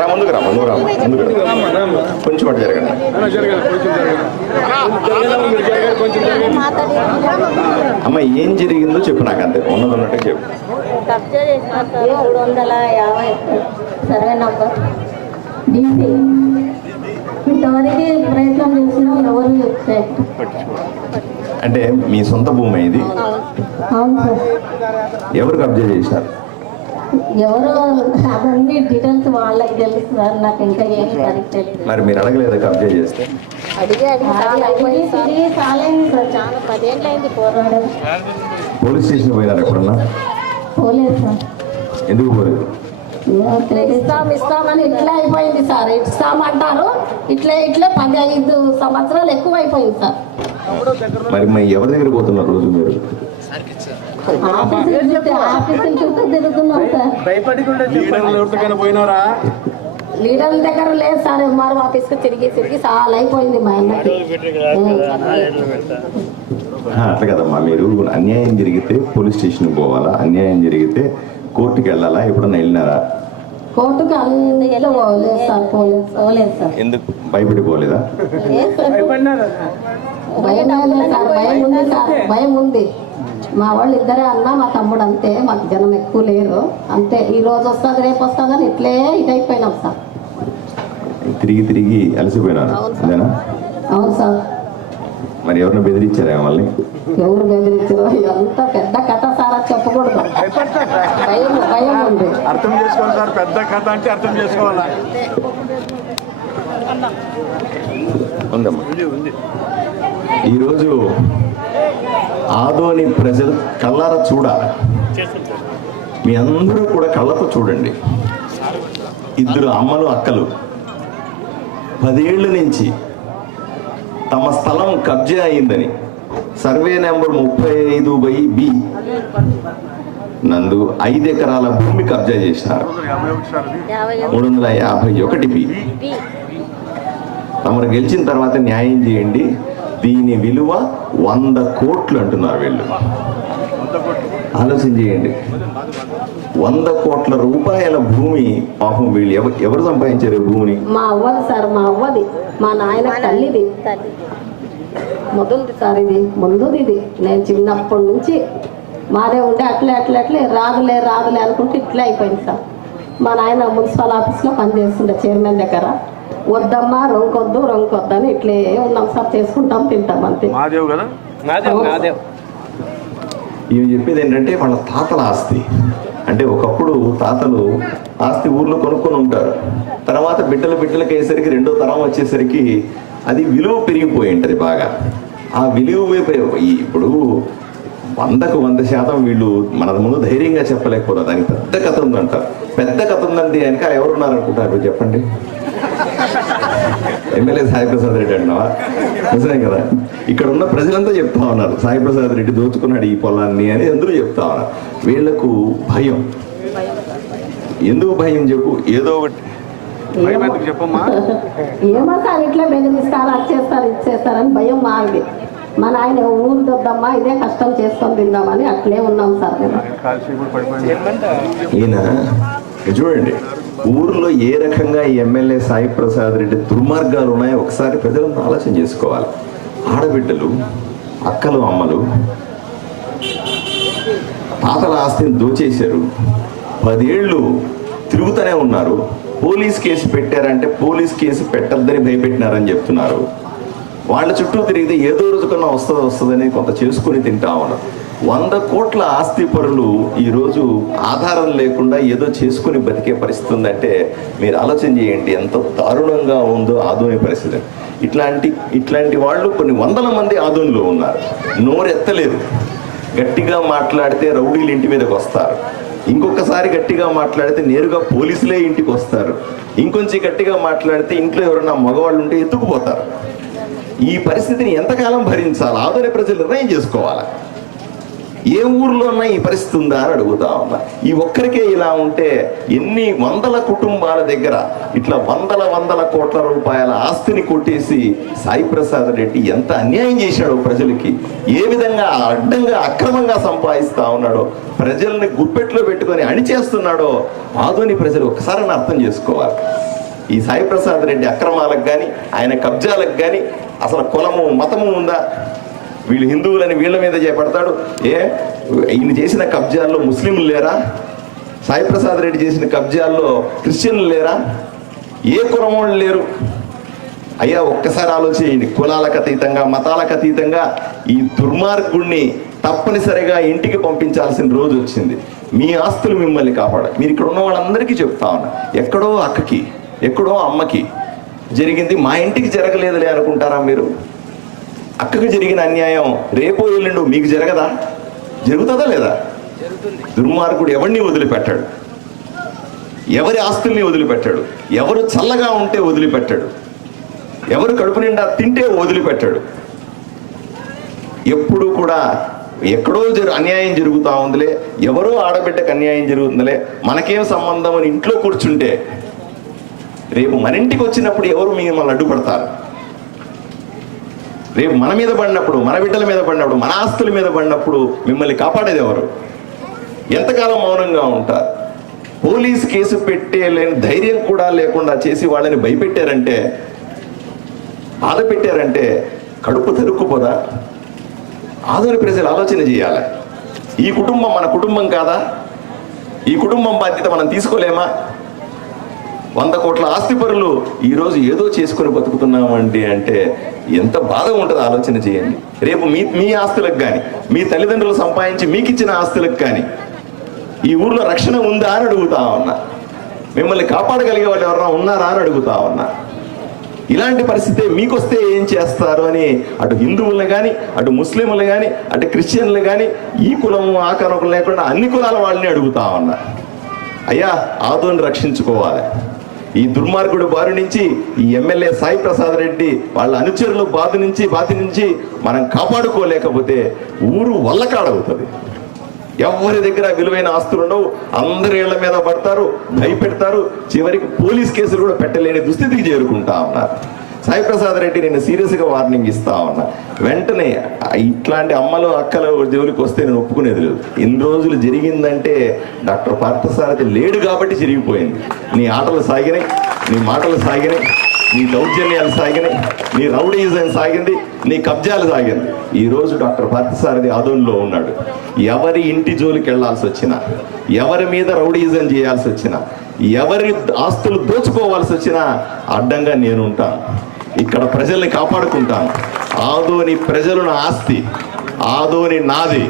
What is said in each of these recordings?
రా ముందుకు రా ముందుకు రా ముందుకు కొంచెం అటు జరగండి. అమ్మ ఏం జరిగిందో చెప్పు నాకు అంతే. ఉన్నది ఉన్నట్టే చెప్పు. కబ్జా చేసినారు సార్ మూడు వందల యాభై సర్వే నంబర్ డీసీ. ఇంతవరకు ప్రయత్నం చేసినా ఎవరు. అంటే మీ సొంత భూమి ఇది. అవును సార్. ఎవరు కబ్జా చేశారు? ఎవరు అవన్నీ డీటెయిల్స్ వాళ్ళకి తెలుసు సార్ నాకు ఇంకా ఏం తెలియదు మరి మీరు అడగలేదా కబ్జా చేస్తే? అడిగి అడిగి సార్ తిరిగి చాలా అయింది సార్. చాలా పదేళ్ళు అయింది పోరాడడం పోలీస్ స్టేషన్ పోయినారు ఎప్పుడన్నా? పోలేదు సార్. ఎందుకు పోలేదు? ఇస్తాం ఇస్తామని ఇట్లా అయిపోయింది సార్. ఇస్తామంటారు. ఇట్లే ఇట్లే పది ఐదు సంవత్సరాలు ఎక్కువ అయిపోయింది సార్. మరి మరి ఎవరి దగ్గర పోతున్నారు రోజు మీరు? పోయినారా లీడర్ల దగ్గర లేదు సార్ ఎంఆర్ఓ ఆఫీస్కి తిరిగి తిరిగి చాలా అయిపోయింది మా అట్లా కదమ్మా మీరు అన్యాయం జరిగితే పోలీస్ స్టేషన్కి పోవాలా? అన్యాయం జరిగితే కోర్టుకి వెళ్ళాలా? ఎప్పుడన్నా వెళ్ళినారా? కోర్టుకు అన్ని పోలేదు సార్ పోలేదు పోలేదు సార్. ఎందుకు? భయపడిపోలేదా లేదు సార్. భయం లేదు సార్ భయం ఉంది సార్. భయం ఉంది. మా వాళ్ళు ఇద్దరే అన్న మా తమ్ముడు అంతే మాకు జనం ఎక్కువ లేరు. అంతే ఈ రోజు వస్తుంది రేపు వస్తుంది అని ఇట్లే ఇదైపోయినాం సార్. తిరిగి తిరిగి అలసిపోయినారు అవును సార్. అదేనా అవును సార్. మరి ఎవరిని బెదిరించారా మళ్ళీ ఎవరు బెదిరించారో ఇదంతా పెద్ద కథ సార్ అది చెప్పకూడదు. భయం భయం ఉంది. అర్థం చేసుకోవాలి సార్ పెద్ద కథ అంటే అర్థం చేసుకోవాలా? ఉందమ్మా. ఈరోజు ఆదోని ప్రజలు కళ్ళార చూడాలి మీ అందరూ కూడా కళ్ళతో చూడండి. ఇద్దరు అమ్మలు అక్కలు. పదేళ్ళ నుంచి తమ స్థలం కబ్జా అయిందని. సర్వే నెంబర్ ముప్పై ఐదు బై బి. నందు ఐదు ఎకరాల భూమి కబ్జా చేసినారు. మూడు వందల యాభై ఒకటి బి. తమరు గెలిచిన తర్వాత న్యాయం చేయండి. దీని విలువ వంద కోట్లు అంటున్నారు వీళ్ళు. ఆలోచన చేయండి. వంద కోట్ల రూపాయల భూమి పాపం వీళ్ళు ఎవరు ఎవరు సంపాదించారు ఈ భూమిని? మా అవ్వది సార్ మా అవ్వది. మా నాయన తల్లిది. మొదలుది సార్ ఇది ముందుది ఇది నేను చిన్నప్పటి నుంచి మాదే ఉండే అట్లే అట్లే అట్లే. రాదులే రాదులే అనుకుంటే ఇట్లే అయిపోయింది సార్. మా నాయన మున్సిపల్ ఆఫీస్లో పనిచేస్తుండే చైర్మన్ దగ్గర. వద్దమ్మా రొంకొద్దు రొంకొద్దు అని ఇట్లే ఉన్నాం. సార్ చేసుకుంటాం తింటాం అంతే. మాదేవ్ కదా? ఇవి చెప్పేది ఏంటంటే వాళ్ళ తాతల ఆస్తి. అంటే ఒకప్పుడు తాతలు ఆస్తి ఊర్లో కొనుక్కొని ఉంటారు. తర్వాత బిడ్డల బిడ్డలకి అయ్యేసరికి రెండో తరం వచ్చేసరికి అది విలువ పెరిగిపోయి ఉంటుంది బాగా. ఆ విలువ ఇప్పుడు వందకు వంద శాతం వీళ్ళు మన ముందు ధైర్యంగా చెప్పలేకపోతారు దానికి పెద్ద కథ ఉందంట. పెద్ద కథ ఉందంటే వెనక ఎవరున్నారు అనుకుంటారు చెప్పండి. ఎమ్మెల్యే సాయి ప్రసాద్ రెడ్డి అంటున్నావా? నిజమే కదా? ఇక్కడ ఉన్న ప్రజలంతా చెప్తా ఉన్నారు సాయి ప్రసాద్ రెడ్డి దోచుకున్నాడు ఈ పొలాన్ని అని అందరూ చెప్తా ఉన్నారు. వీళ్ళకు భయం. ఎందుకు భయం చెప్పు? ఏదో ఒకటి. చెప్పమ్మా? ఏమో సార్ ఇట్లా బెదిరిస్తారు అది చేస్తారు ఇది చేస్తారని భయం మాది. మా నాయన ఊరు దొద్దమ్మా ఇదే కష్టం చేసుకొని తిందామని అట్లే ఉన్నాం సార్ ఈయన చూడండి. ఊర్లో ఏ రకంగా ఈ ఎమ్మెల్యే సాయి ప్రసాద్ రెడ్డి దుర్మార్గాలు ఉన్నాయో ఒకసారి ప్రజలంతా ఆలోచన చేసుకోవాలి. ఆడబిడ్డలు అక్కలు అమ్మలు తాతల ఆస్తిని దోచేశారు. పదేళ్ళు తిరుగుతూనే ఉన్నారు. పోలీస్ కేసు పెట్టారంటే పోలీస్ కేసు పెట్టద్దని భయపెట్టినారని చెప్తున్నారు. వాళ్ళ చుట్టూ తిరిగితే ఏదో రోజుకన్నా వస్తుంది వస్తుందని కొంత చేసుకుని తింటా ఉన్నారు. వంద కోట్ల ఆస్తి పరులు ఈరోజు ఆధారం లేకుండా ఏదో చేసుకుని బతికే పరిస్థితి ఉందంటే మీరు ఆలోచన చేయండి ఎంత దారుణంగా ఉందో ఆధునిక పరిస్థితి. ఇట్లాంటి ఇట్లాంటి వాళ్ళు కొన్ని వందల మంది ఆదోనిలో ఉన్నారు. నోరెత్తలేదు గట్టిగా మాట్లాడితే రౌడీలు ఇంటి మీదకి వస్తారు. ఇంకొకసారి గట్టిగా మాట్లాడితే నేరుగా పోలీసులే ఇంటికి వస్తారు. ఇంకొంచెం గట్టిగా మాట్లాడితే ఇంట్లో ఎవరన్నా మగవాళ్ళు ఉంటే ఎత్తుకుపోతారు. ఈ పరిస్థితిని ఎంతకాలం భరించాలి? ఆదోని ప్రజలు నిర్ణయం చేసుకోవాలి? ఏ ఊర్లోన్నా ఈ పరిస్థితి ఉందా అని అడుగుతా ఉన్నా. ఈ ఒక్కరికే ఇలా ఉంటే ఎన్ని వందల కుటుంబాల దగ్గర ఇట్లా వందల వందల కోట్ల రూపాయల ఆస్తిని కొట్టేసి సాయి ప్రసాద్ రెడ్డి ఎంత అన్యాయం చేశాడో ప్రజలకి ఏ విధంగా అడ్డంగా అక్రమంగా సంపాదిస్తా ఉన్నాడో ప్రజల్ని గుప్పెట్లో పెట్టుకొని అణిచేస్తున్నాడో ఆధుని ప్రజలు ఒకసారి అర్థం చేసుకోవాలి. ఈ సాయి ప్రసాద్ రెడ్డి అక్రమాలకు కానీ ఆయన కబ్జాలకు కానీ అసలు కులము మతము ఉందా? వీళ్ళు హిందువులని వీళ్ళ మీద చేపడతాడు. ఏ? ఈయన చేసిన కబ్జాల్లో ముస్లింలు లేరా? సాయి ప్రసాద్ రెడ్డి చేసిన కబ్జాల్లో క్రిస్టియన్లు లేరా? ఏ కులం వాళ్ళు లేరు? అయ్యా ఒక్కసారి ఆలోచించండి. కులాలకు అతీతంగా మతాలకు అతీతంగా ఈ దుర్మార్గుణ్ణి తప్పనిసరిగా ఇంటికి పంపించాల్సిన రోజు వచ్చింది. మీ ఆస్తులు మిమ్మల్ని కాపాడాలి. మీరు ఇక్కడ ఉన్న వాళ్ళందరికీ చెప్తా ఉన్నా. ఎక్కడో అక్కకి ఎక్కడో అమ్మకి జరిగింది. మా ఇంటికి జరగలేదులే అనుకుంటారా మీరు? అక్కకు జరిగిన అన్యాయం రేపు ఎల్లుండు మీకు జరగదా? జరుగుతుందా లేదా? దుర్మార్గుడు ఎవరిని వదిలిపెట్టాడు? ఎవరి ఆస్తుల్ని వదిలిపెట్టాడు? ఎవరు చల్లగా ఉంటే వదిలిపెట్టాడు? ఎవరు కడుపు నిండా తింటే వదిలిపెట్టాడు? ఎప్పుడు కూడా ఎక్కడో జరు అన్యాయం జరుగుతా ఉందిలే. ఎవరో ఆడబిడ్డకు అన్యాయం జరుగుతుందిలే. మనకేం సంబంధం అని ఇంట్లో కూర్చుంటే రేపు మన ఇంటికి వచ్చినప్పుడు ఎవరు మిమ్మల్ని అడ్డుపడతారు? రేపు మన మీద పడినప్పుడు మన బిడ్డల మీద పడినప్పుడు మన ఆస్తుల మీద పడినప్పుడు మిమ్మల్ని కాపాడేది ఎవరు? ఎంతకాలం మౌనంగా ఉంటారు? పోలీస్ కేసు పెట్టేలేని ధైర్యం కూడా లేకుండా చేసి వాళ్ళని భయపెట్టారంటే బాధ పెట్టారంటే కడుపు తెరుక్కుపోదా? ఆధునిక ప్రజలు ఆలోచన చేయాలి. ఈ కుటుంబం మన కుటుంబం కాదా? ఈ కుటుంబం బాధ్యత మనం తీసుకోలేమా? వంద కోట్ల ఆస్తిపరులు ఈరోజు ఏదో చేసుకుని బతుకుతున్నామండి అంటే ఎంత బాధ ఉంటుంది ఆలోచన చేయండి. రేపు మీ మీ ఆస్తులకు కానీ మీ తల్లిదండ్రులు సంపాదించి మీకు ఇచ్చిన ఆస్తులకు కానీ ఈ ఊర్లో రక్షణ ఉందా అని అడుగుతా ఉన్నా. మిమ్మల్ని కాపాడగలిగే వాళ్ళు ఎవరైనా ఉన్నారా అని అడుగుతా ఉన్నా. ఇలాంటి పరిస్థితి మీకొస్తే ఏం చేస్తారు అని అటు హిందువులను కానీ అటు ముస్లింలు కానీ అటు క్రిస్టియన్లు కానీ ఈ కులము ఆ లేకుండా అన్ని కులాల వాళ్ళని అడుగుతా ఉన్నా. అయ్యా ఆదోని రక్షించుకోవాలి. ఈ దుర్మార్గుడు బారి నుంచి ఈ ఎమ్మెల్యే సాయి ప్రసాద్ రెడ్డి వాళ్ళ అనుచరుల బాధ నుంచి బాధ నుంచి మనం కాపాడుకోలేకపోతే ఊరు వల్లకాడవుతుంది. ఎవరి దగ్గర విలువైన ఆస్తులు ఉండవు అందరి ఇళ్ళ మీద పడతారు భయపెడతారు చివరికి పోలీస్ కేసులు కూడా పెట్టలేని దుస్థితికి చేరుకుంటా ఉన్నారు. సాయి ప్రసాద్ రెడ్డి నేను సీరియస్గా వార్నింగ్ ఇస్తా ఉన్నా. వెంటనే ఇట్లాంటి అమ్మలు అక్కలు జోలికి వస్తే నేను ఒప్పుకునేది లేదు. ఇన్ని రోజులు జరిగిందంటే డాక్టర్ పార్థసారథి లేడు కాబట్టి జరిగిపోయింది. నీ ఆటలు సాగినాయి నీ మాటలు సాగినాయి నీ దౌర్జన్యాలు సాగినాయి నీ రౌడీజం సాగింది నీ కబ్జాలు సాగింది. ఈరోజు డాక్టర్ పార్థసారథి ఆదోన్లో ఉన్నాడు. ఎవరి ఇంటి జోలికి వెళ్ళాల్సి వచ్చినా ఎవరి మీద రౌడీజం చేయాల్సి వచ్చినా ఎవరి ఆస్తులు దోచుకోవాల్సి వచ్చినా అడ్డంగా నేను ఉంటాను. ఇక్కడ ప్రజల్ని కాపాడుకుంటాను. ఆదోని ప్రజలను ఆస్తి ఆదోని నాది.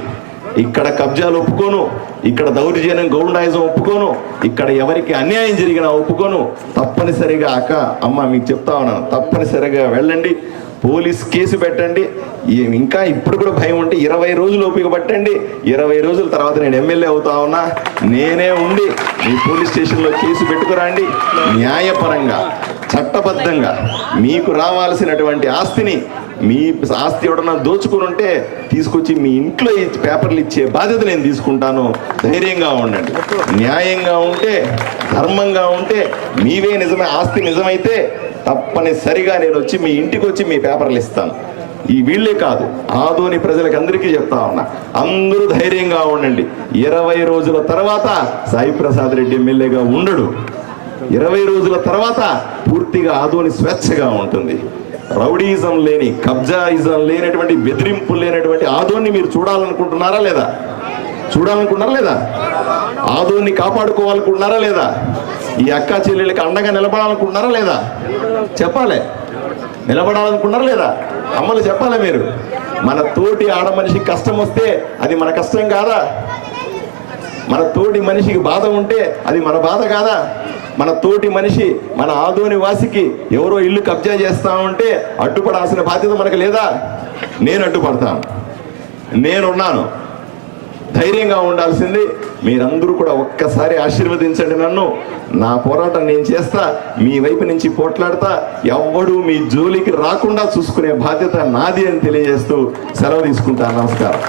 ఇక్కడ కబ్జాలు ఒప్పుకోను ఇక్కడ దౌర్జన్యం గౌండాయిజం ఒప్పుకోను ఇక్కడ ఎవరికి అన్యాయం జరిగినా ఒప్పుకోను. తప్పనిసరిగా అక్క అమ్మ మీకు చెప్తా ఉన్నాను తప్పనిసరిగా వెళ్ళండి పోలీస్ కేసు పెట్టండి. ఇంకా ఇప్పుడు కూడా భయం ఉంటే ఇరవై రోజులు ఓపిక పట్టండి. ఇరవై రోజుల తర్వాత నేను ఎమ్మెల్యే అవుతా ఉన్నా. నేనే ఉండి మీ పోలీస్ స్టేషన్లో కేసు పెట్టుకురండి. న్యాయపరంగా. చట్టబద్ధంగా మీకు రావాల్సినటువంటి ఆస్తిని మీ ఆస్తి ఎవడన్నా దోచుకుని ఉంటే తీసుకొచ్చి మీ ఇంట్లో పేపర్లు ఇచ్చే బాధ్యత నేను తీసుకుంటాను. ధైర్యంగా ఉండండి. న్యాయంగా ఉంటే ధర్మంగా ఉంటే మీవే నిజమే ఆస్తి నిజమైతే తప్పనిసరిగా నేను వచ్చి మీ ఇంటికి వచ్చి మీ పేపర్లు ఇస్తాను. ఈ వీళ్ళే కాదు ఆదోని ప్రజలకు అందరికీ చెప్తా ఉన్నా. అందరూ ధైర్యంగా ఉండండి. ఇరవై రోజుల తర్వాత సాయి ప్రసాద్ రెడ్డి ఎమ్మెల్యేగా ఉండడు. ఇరవై రోజుల తర్వాత పూర్తిగా ఆదోని స్వేచ్ఛగా ఉంటుంది. రౌడీయిజం లేని కబ్జాయిజం లేనటువంటి బెదిరింపు లేనటువంటి ఆదోన్ని మీరు చూడాలనుకుంటున్నారా లేదా? చూడాలనుకుంటున్నారా లేదా? ఆదోని కాపాడుకోవాలనుకుంటున్నారా లేదా? ఈ అక్క చెల్లెళ్ళకి అండగా నిలబడాలనుకుంటున్నారా లేదా? చెప్పాలి. నిలబడాలనుకున్నారా లేదా? అమ్మలు చెప్పాలి మీరు? మన తోటి ఆడ మనిషికి కష్టం వస్తే అది మన కష్టం కాదా? మన తోటి మనిషికి బాధ ఉంటే అది మన బాధ కాదా? మన తోటి మనిషి మన ఆదోని వాసికి ఎవరో ఇల్లు కబ్జా చేస్తా ఉంటే అడ్డుపడాల్సిన బాధ్యత మనకు లేదా? నేను అడ్డుపడతాను. నేనున్నాను. ధైర్యంగా ఉండాల్సింది మీరందరూ కూడా ఒక్కసారి ఆశీర్వదించండి నన్ను. నా పోరాటం నేను చేస్తా మీ వైపు నుంచి పోట్లాడతా ఎవ్వడు మీ జోలికి రాకుండా చూసుకునే బాధ్యత నాది అని తెలియజేస్తూ సెలవు తీసుకుంటా. నమస్కారం.